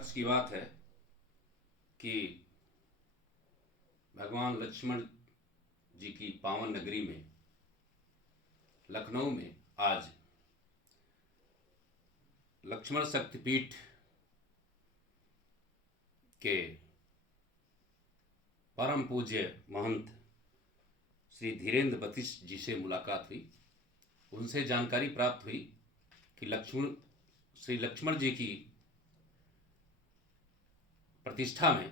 हर्ष की बात है कि भगवान लक्ष्मण जी की पावन नगरी में लखनऊ में आज लक्ष्मण शक्तिपीठ के परम पूज्य महंत श्री धीरेन्द्र वशिष्ठ जी से मुलाकात हुई। उनसे जानकारी प्राप्त हुई कि श्री लक्ष्मण जी की प्रतिष्ठा में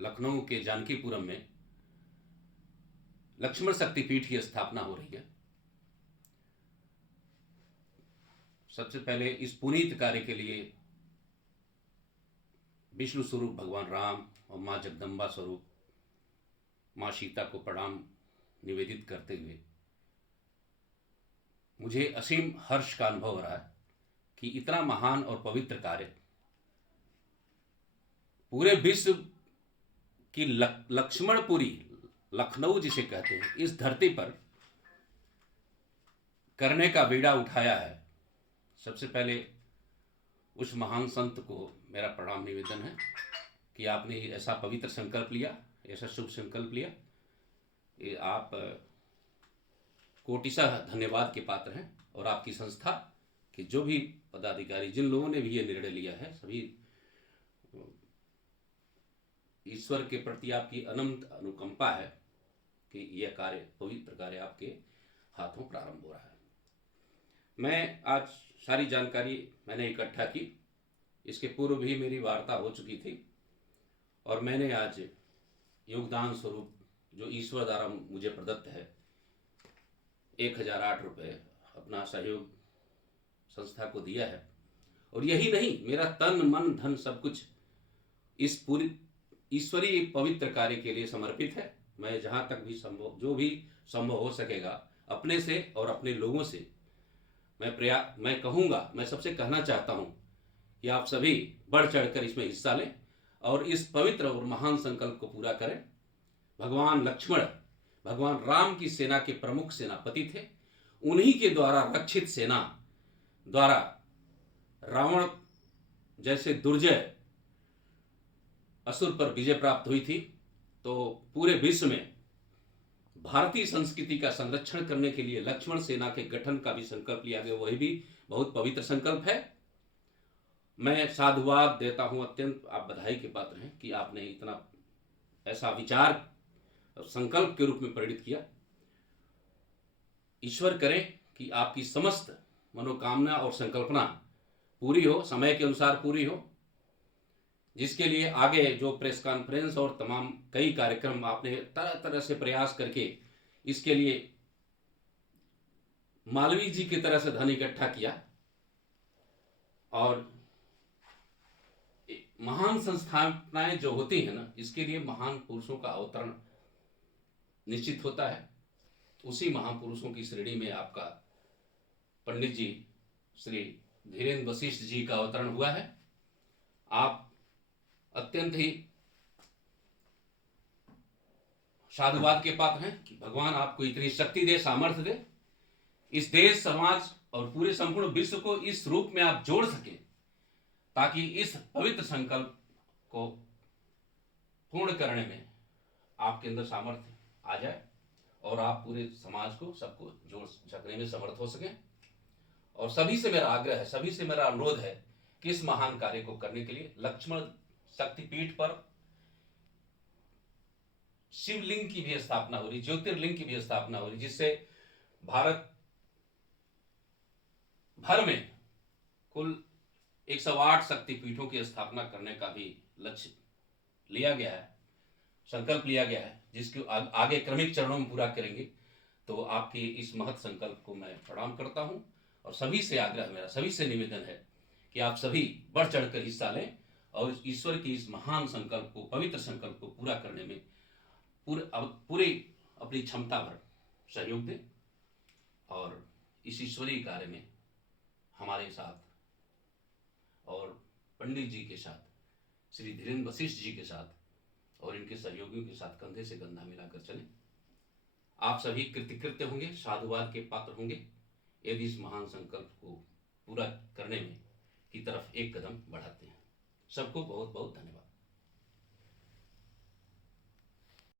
लखनऊ के जानकीपुरम में लक्ष्मण शक्तिपीठ की स्थापना हो रही है। सबसे पहले इस पुनीत कार्य के लिए विष्णु स्वरूप भगवान राम और माँ जगदम्बा स्वरूप माँ सीता को प्रणाम निवेदित करते हुए मुझे असीम हर्ष का अनुभव हो रहा है कि इतना महान और पवित्र कार्य पूरे विश्व की लक्ष्मणपुरी लखनऊ जिसे कहते हैं इस धरती पर करने का बीड़ा उठाया है। सबसे पहले उस महान संत को मेरा प्रणाम निवेदन है कि आपने ऐसा पवित्र संकल्प लिया, ऐसा शुभ संकल्प लिया। ये आप कोटिशः धन्यवाद के पात्र हैं और आपकी संस्था के जो भी पदाधिकारी जिन लोगों ने भी ये निर्णय लिया है सभी ईश्वर के प्रति आपकी अनंत अनुकंपा है कि यह कार्य पवित्र कार्य आपके हाथों प्रारंभ हो रहा है। मैं आज सारी जानकारी मैंने इकट्ठा की। इसके पूर्व भी मेरी वार्ता हो चुकी थी और मैंने आज योगदान स्वरूप जो ईश्वर द्वारा मुझे प्रदत्त है 1008 रुपये अपना सहयोग संस्था को दिया है। और यही नहीं, मेरा तन मन धन सब कुछ इस पूरी ईश्वरीय पवित्र कार्य के लिए समर्पित है। मैं जहाँ तक भी संभव जो भी संभव हो सकेगा अपने से और अपने लोगों से मैं कहूँगा, मैं सबसे कहना चाहता हूँ कि आप सभी बढ़ चढ़कर इसमें हिस्सा लें और इस पवित्र और महान संकल्प को पूरा करें। भगवान लक्ष्मण भगवान राम की सेना के प्रमुख सेनापति थे। उन्हीं के द्वारा रक्षित सेना द्वारा रावण जैसे दुर्जय असुर पर विजय प्राप्त हुई थी। तो पूरे विश्व में भारतीय संस्कृति का संरक्षण करने के लिए लक्ष्मण सेना के गठन का भी संकल्प लिया गया। वही भी बहुत पवित्र संकल्प है। मैं साधुवाद देता हूं, अत्यंत आप बधाई के पात्र हैं कि आपने इतना ऐसा विचार संकल्प के रूप में प्रेरित किया। ईश्वर करे कि आपकी समस्त मनोकामना और संकल्पना पूरी हो, समय के अनुसार पूरी हो, जिसके लिए आगे जो प्रेस कॉन्फ्रेंस और तमाम कई कार्यक्रम आपने तरह तरह से प्रयास करके इसके लिए मालवीय जी की तरह से धन इकट्ठा किया और महान संस्थापनाएं जो होती हैं ना, इसके लिए महान पुरुषों का अवतरण निश्चित होता है। उसी महापुरुषों की श्रेणी में आपका पंडित जी श्री धीरेन्द्र वशिष्ठ जी का अवतरण हुआ है। आप अत्यंत ही साधुवाद के पात्र हैं कि भगवान आपको इतनी शक्ति दे, सामर्थ्य दे, इस देश समाज और पूरे संपूर्ण विश्व को इस रूप में आप जोड़ सके ताकि इस पवित्र संकल्प को पूर्ण करने में आपके अंदर सामर्थ्य आ जाए और आप पूरे समाज को सबको जोड़ सकने में समर्थ हो सके। और सभी से मेरा आग्रह है, सभी से मेरा अनुरोध है कि इस महान कार्य को करने के लिए लक्ष्मण शक्तिपीठ पर शिवलिंग की भी स्थापना हो रही, ज्योतिर्लिंग की भी स्थापना हो रही, जिससे भारत भर में कुल 108 शक्तिपीठों की स्थापना करने का भी लक्ष्य लिया गया है, संकल्प लिया गया है, जिसके आगे क्रमिक चरणों में पूरा करेंगे। तो आपके इस महत् संकल्प को मैं प्रणाम करता हूं और सभी से आग्रह, मेरा सभी से निवेदन है कि आप सभी बढ़ चढ़कर हिस्सा लें और ईश्वर की इस महान संकल्प को, पवित्र संकल्प को पूरा करने में पूरे अपनी क्षमता भर सहयोग दें और इस ईश्वरीय कार्य में हमारे साथ और पंडित जी के साथ, श्री धीरेन्द्र वशिष्ठ जी के साथ और इनके सहयोगियों के साथ कंधे से कंधा मिलाकर चलें। आप सभी कृतकृत्य होंगे, साधुवाद के पात्र होंगे यदि इस महान संकल्प को पूरा करने में की तरफ एक कदम बढ़ाते हैं। सबको बहुत बहुत धन्यवाद।